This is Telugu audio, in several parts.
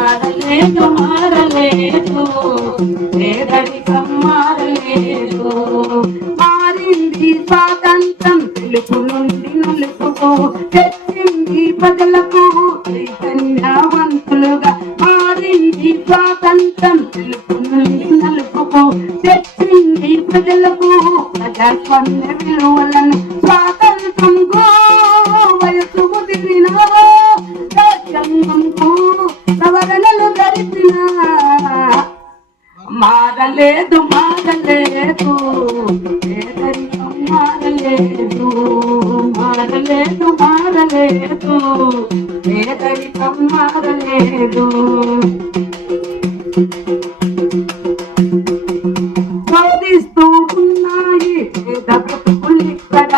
మారలేదు మారలేదు పేదరికం మారలేదు మారింది స్వాతంత్రం తెలుపు నుండి నలుపుకు. తెచ్చింది ప్రజలకు చైతన్యవంతులుగా. మారింది స్వాతంత్రం తెలుపు నుండి నలుపుకు. తెచ్చింది ప్రజలకు ప్రజాస్వామ్య విలువలను స్వా మారలేదు మారలేదు పేదరికం మారలేదు మారలేదు మారలేదు పేదరికం మారలేదు సాధిస్తూ ఉన్నాయి పేద బ్రతుకులు ఇక్కడ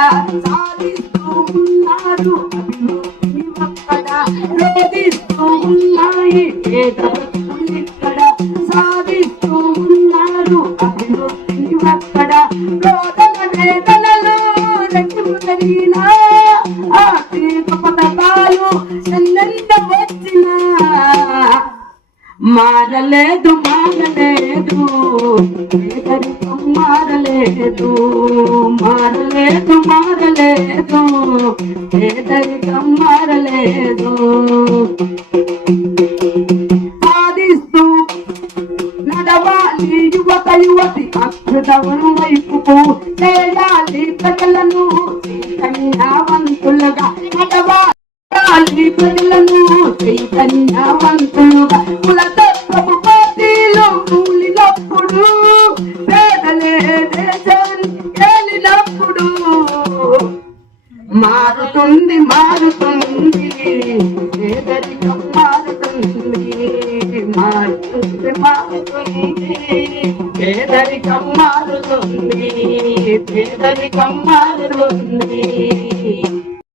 రెట్టింపు జరిగిన ఆర్థిక పథకాలు ఎన్నెంత వచ్చినా మారలేదు మారలేదు పేదరికం మారలేదు మారలేదు మారలేదు పేదరికం మారలేదు. సాధిస్తూ నడవాలి యువత యువతి అద్భుతమును వైపుకు చేయాలి ప్రజలను చైతన్యవంతులుగా. నడవాలి ప్రజలను చైతన్యవంతులుగా. కులతత్వపు పార్టీలు కూలినప్పుడు పేదలే దేశాన్ని ఏలినప్పుడు. మారుతుంది మారుతుంది పేదరికం. పేదరికం మారుతుంది పేదరికం మారుతుంది